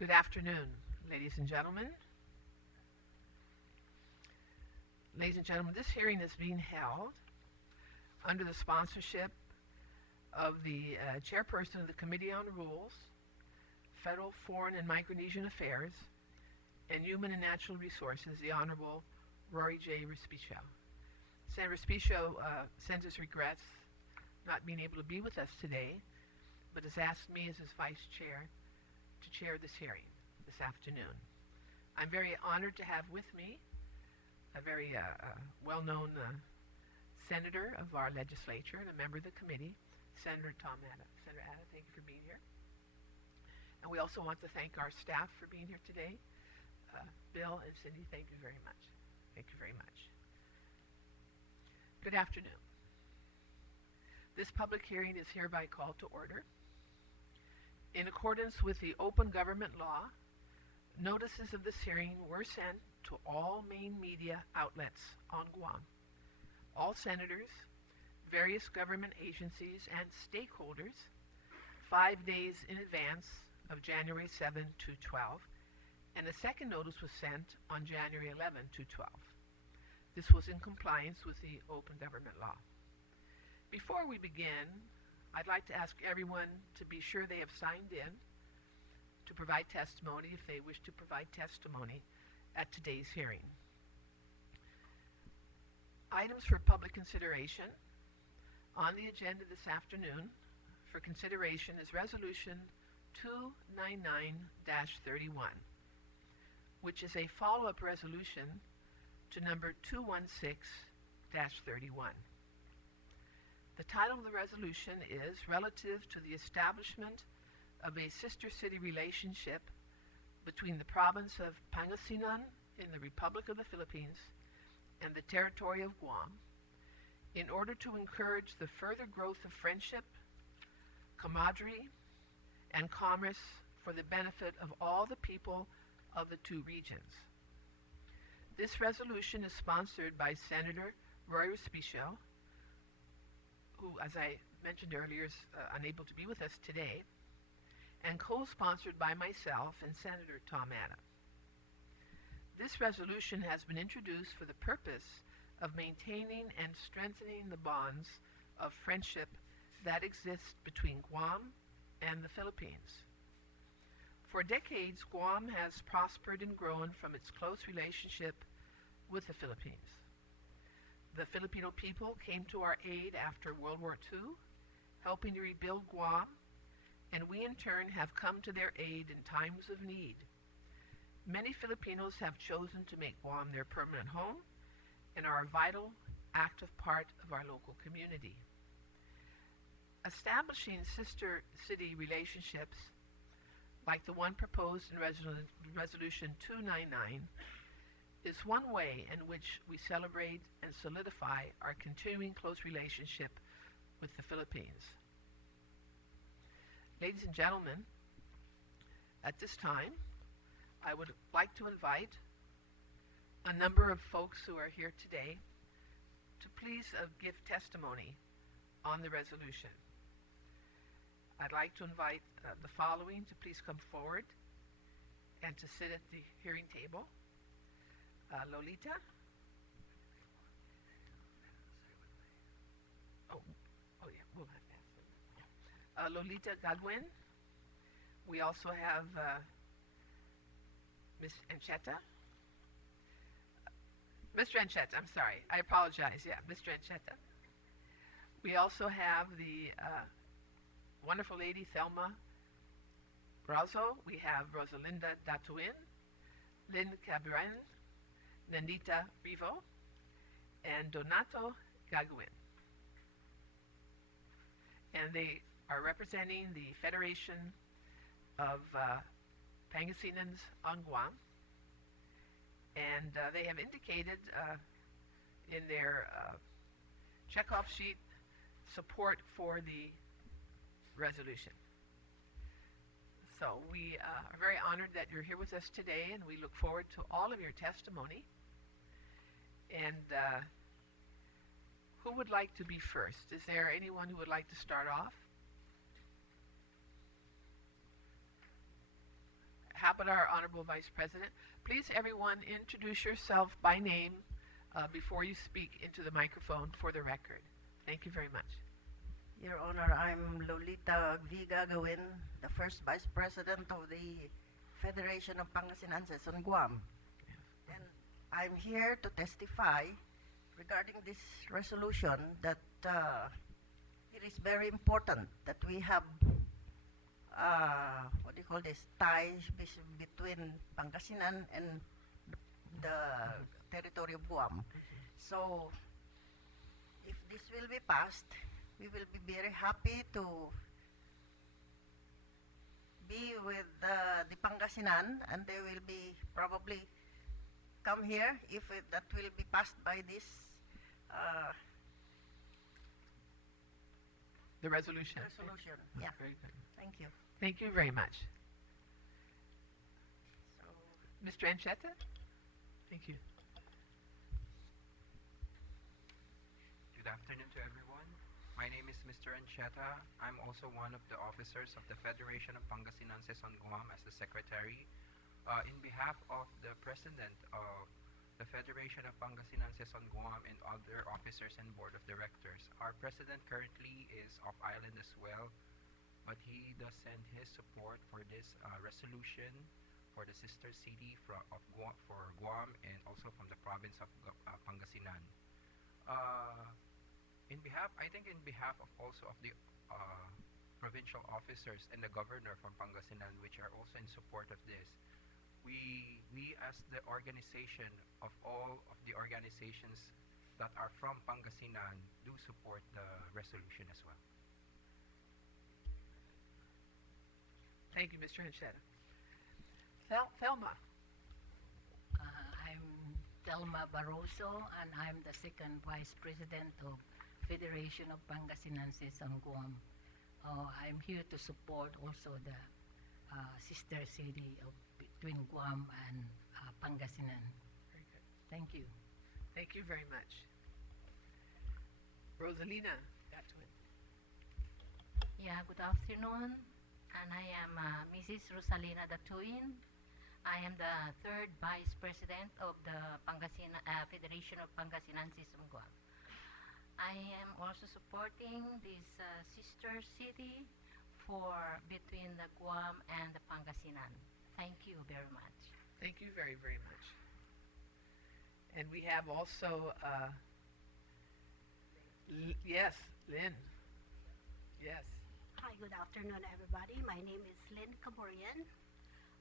Good afternoon, ladies and gentlemen. Ladies and gentlemen, this hearing is being held under the sponsorship of the chairperson of the Committee on Rules, Federal, Foreign, and Micronesian Affairs, and Human and Natural Resources, the Honorable Rory J. Respicio. Senator Respicio sends his regrets not being able to be with us today, but has asked me as his vice chair to chair this hearing this afternoon. I'm very honored to have with me a very well-known senator of our legislature and a member of the committee, Senator Tom Atta. Senator Atta, thank you for being here. And we also want to thank our staff for being here today. Bill and Cindy, thank you very much. Thank you very much. Good afternoon. This public hearing is hereby called to order. In accordance with the open government law, notices of this hearing were sent to all main media outlets on Guam. All senators, various government agencies, and stakeholders 5 days in advance of January 7 to 12, and a second notice was sent on January 11 to 12. This was in compliance with the open government law. Before we begin, I'd like to ask everyone to be sure they have signed in to provide testimony if they wish to provide testimony at today's hearing. Items for public consideration on the agenda this afternoon for consideration is Resolution 299-31, which is a follow-up resolution to number 216-31. The title of the resolution is relative to the establishment of a sister city relationship between the province of Pangasinan in the Republic of the Philippines and the territory of Guam in order to encourage the further growth of friendship, camaraderie, and commerce for the benefit of all the people of the two regions. This resolution is sponsored by Senator Rory Respicio, who, as I mentioned earlier, is unable to be with us today, and co-sponsored by myself and Senator Tom Atta. This resolution has been introduced for the purpose of maintaining and strengthening the bonds of friendship that exist between Guam and the Philippines. For decades, Guam has prospered and grown from its close relationship with the Philippines. The Filipino people came to our aid after World War II, helping to rebuild Guam, and we in turn have come to their aid in times of need. Many Filipinos have chosen to make Guam their permanent home and are a vital, active part of our local community. Establishing sister city relationships like the one proposed in Resolution 299 is one way in which we celebrate and solidify our continuing close relationship with the Philippines. Ladies and gentlemen, at this time, I would like to invite a number of folks who are here today to please give testimony on the resolution. I'd like to invite the following to please come forward and to sit at the hearing table. Lolita. Oh yeah, we'll have to ask them. Lolita Galwin. We also have Ms. Ancheta. Mr. Ancheta, I'm sorry. I apologize. Yeah, Mr. Ancheta. We also have the wonderful lady Thelma Brazo. We have Rosalinda Datuin, Lynn Cabiran, Nandita Rivo, and Donato Gaguin. And they are representing the Federation of Pangasinans on Guam. And they have indicated in their checkoff sheet support for the resolution. So we are very honored that you're here with us today, and we look forward to all of your testimony. And who would like to be first? Is there anyone who would like to start off? How but our Honorable Vice President. Please, everyone, introduce yourself by name before you speak into the microphone for the record. Thank you very much. Your Honor, I'm Lolita Viga Gawin, the first Vice President of the Federation of Pangasinan on Guam. And I'm here to testify regarding this resolution that it is very important that we have what do you call this, ties between Pangasinan and the territory of Guam. So if this will be passed, we will be very happy to be with the Pangasinan, and they will be probably come here if that will be passed by this The resolution. Yeah. Very good. Thank you. Thank you very much. So, Mr. Ancheta? Thank you. Good afternoon to everyone. My name is Mr. Ancheta. I'm also one of the officers of the Federation of Pangasinenses on Guam as the secretary. In behalf of the president of the Federation of Pangasinenses on Guam and other officers and board of directors, our president currently is off island as well, but he does send his support for this resolution for the sister city for Guam and also from the province of Pangasinan. In behalf of also of the provincial officers and the governor from Pangasinan, which are also in support of this, we as the organization of all of the organizations that are from Pangasinan do support the resolution as well. Thank you, Mr. Ancheta. Thelma. I'm Thelma Barroso, and I'm the second Vice President of Federation of Pangasinenses on Guam. I'm here to support also the sister city of between Guam and Pangasinan. Very good. Thank you. Thank you very much. Rosalina Gatwin. Yeah, good afternoon. And I am Mrs. Rosalina Datuin. I am the third Vice President of the Federation of Pangasinenses on Guam. I am also supporting this sister city for between the Guam and the Pangasinan. Thank you very much. Thank you very, very much. And we have also, yes, Lynn. Yes. Hi, good afternoon, everybody. My name is Lynn Camaraderie.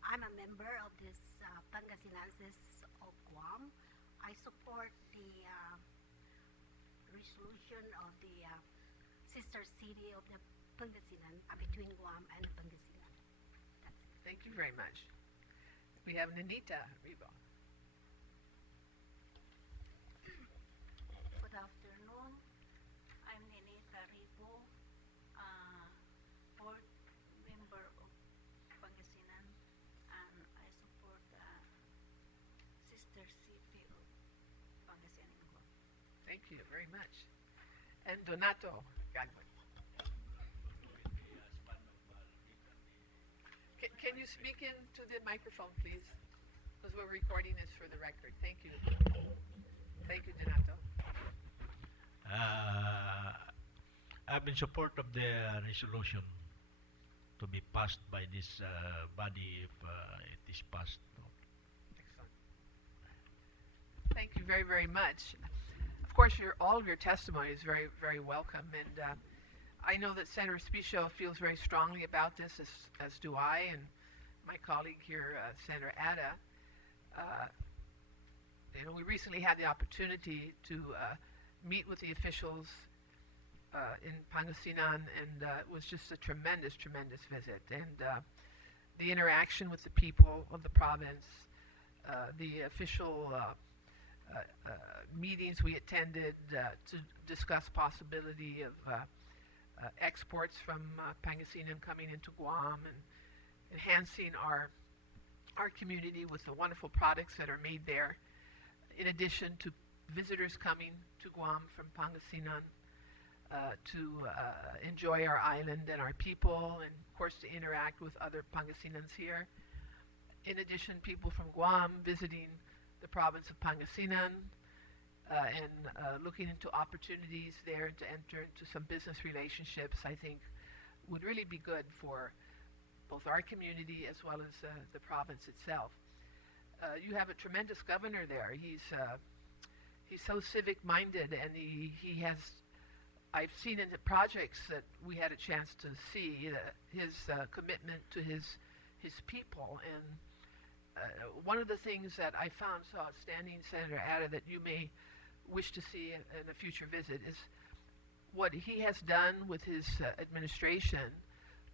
I'm a member of this Pangasinenses of Guam. I support the resolution of the sister city of the Pangasinan between Guam and Pangasinan. That's it. Thank you very much. We have Nanita Reba. Good afternoon. I'm Nenita Ribo, board member of Pangasinan, and I support the sister city of Pangasinan. Thank you very much. And Donato Gagwin. Can you speak into the microphone, please? Because we're recording this for the record. Thank you. Thank you, Donato. I'm in support of the resolution to be passed by this body if it is passed. Excellent. Thank you very, very much. Of course, all of your testimony is very, very welcome, and I know that Senator Respicio feels very strongly about this, as do I, and my colleague here, Senator Ada. We recently had the opportunity to meet with the officials in Pangasinan, and it was just a tremendous, tremendous visit. And the interaction with the people of the province, the official meetings we attended to discuss possibility of exports from Pangasinan coming into Guam and enhancing our community with the wonderful products that are made there, in addition to visitors coming to Guam from Pangasinan to enjoy our island and our people, and of course to interact with other Pangasinans here. in addition, people from Guam vising the province of Pangasinan and looking into opportunities there to enter into some business relationships, I think would really be good for both our community as well as the province itself. You have a tremendous governor there. He's so civic-minded, and he has. I've seen in the projects that we had a chance to see his commitment to his people. And one of the things that I found so outstanding, Senator Atta, that you may wish to see in a future visit is what he has done with his administration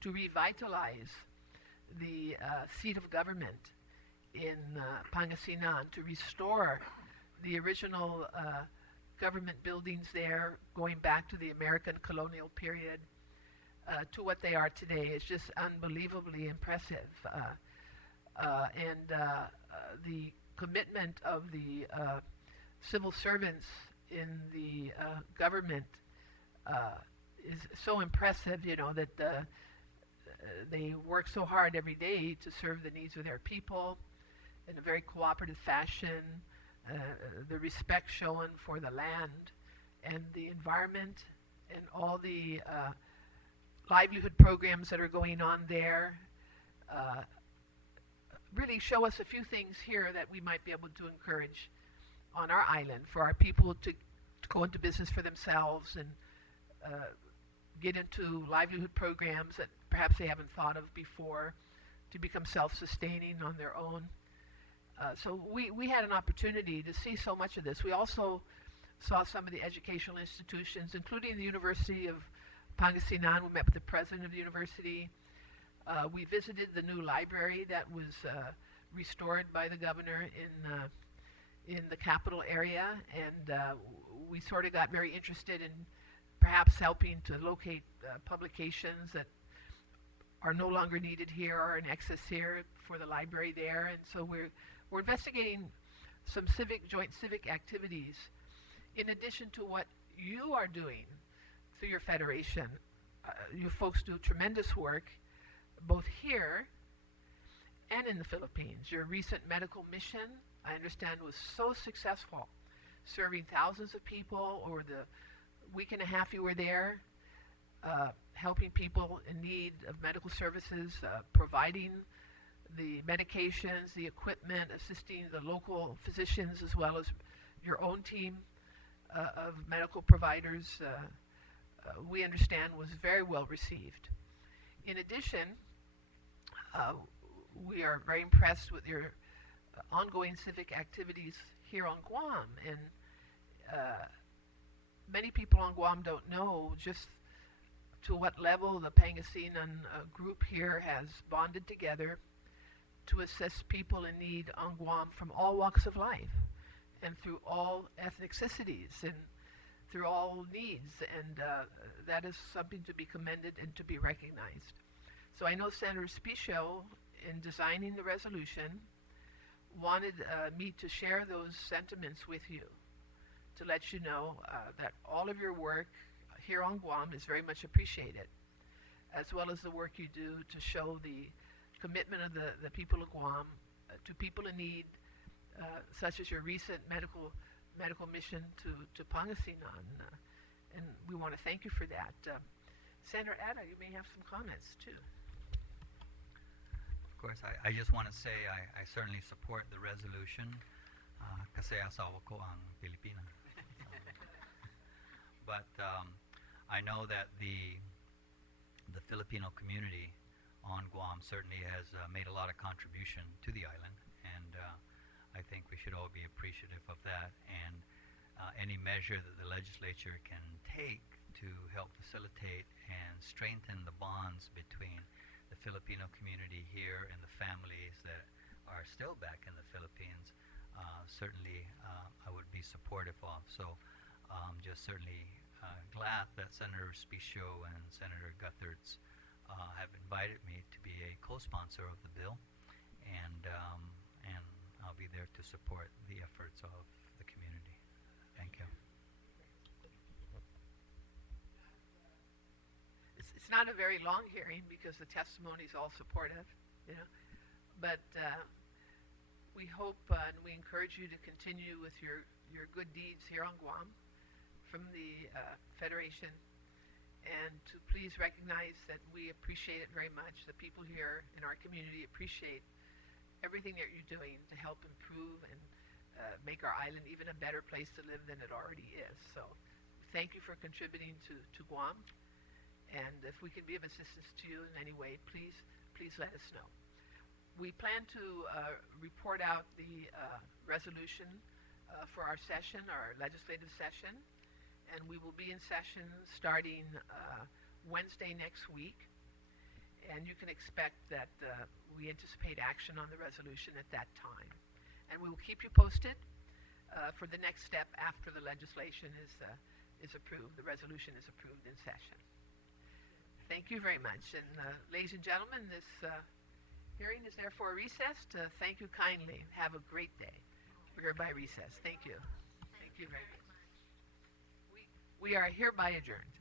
to revitalize the seat of government in Pangasinan, to restore the original government buildings there, going back to the American colonial period, to what they are today. Is just unbelievably impressive. And the commitment of the civil servants in the government is so impressive, you know, that they work so hard every day to serve the needs of their people in a very cooperative fashion. The respect shown for the land and the environment and all the livelihood programs that are going on there really show us a few things here that we might be able to encourage on our island for our people to go into business for themselves and get into livelihood programs that perhaps they haven't thought of before, to become self-sustaining on their own. So we had an opportunity to see so much of this. We also saw some of the educational institutions, including the University of Pangasinan. We met with the president of the university. We visited the new library that was restored by the governor in the capital area, and we sort of got very interested in perhaps helping to locate publications that are no longer needed here or in excess here for the library there. And so we're investigating some joint civic activities in addition to what you are doing through your federation. You folks do tremendous work both here and in the Philippines. Your recent medical mission, I understand, was so successful, serving thousands of people over the week and a half you were there, helping people in need of medical services, providing the medications, the equipment, assisting the local physicians as well as your own team of medical providers, we understand was very well received. In addition, we are very impressed with your ongoing civic activities here on Guam, and many people on Guam don't know just to what level the Pangasinan group here has bonded together to assist people in need on Guam from all walks of life and through all ethnicities and through all needs, and that is something to be commended and to be recognized. So I know Senator Respicio, in designing the resolution, wanted me to share those sentiments with you, to let you know that all of your work here on Guam is very much appreciated, as well as the work you do to show the commitment of the people of Guam to people in need, such as your recent medical mission to Pangasinan, and we want to thank you for that. Senator Atta, you may have some comments too. Of course, I just want to say I certainly support the resolution kasi asawa ko ang Pilipina. But I know that the Filipino community on Guam certainly has made a lot of contribution to the island, and I think we should all be appreciative of that, and any measure that the legislature can take to help facilitate and strengthen the bonds between the Filipino community here and the families that are still back in the Philippines, certainly I would be supportive of. So just certainly glad that Senator Respicio and Senator Guthertz have invited me to be a co-sponsor of the bill, and I'll be there to support the efforts of the community. Thank you. It's not a very long hearing because the testimony is all supportive, you know. but we hope and we encourage you to continue with your good deeds here on Guam from the Federation, and to please recognize that we appreciate it very much. The people here in our community appreciate everything that you're doing to help improve and make our island even a better place to live than it already is. So thank you for contributing to Guam, and if we can be of assistance to you in any way, please let us know. We plan to report out the resolution for our session, our legislative session, and we will be in session starting Wednesday next week. And you can expect that we anticipate action on the resolution at that time. And we will keep you posted for the next step after the legislation is approved, the resolution is approved in session. Thank you very much. And ladies and gentlemen, this hearing is therefore recessed. Thank you kindly. Have a great day. We're hereby recessed. Thank you. Thank you very much. We are hereby adjourned.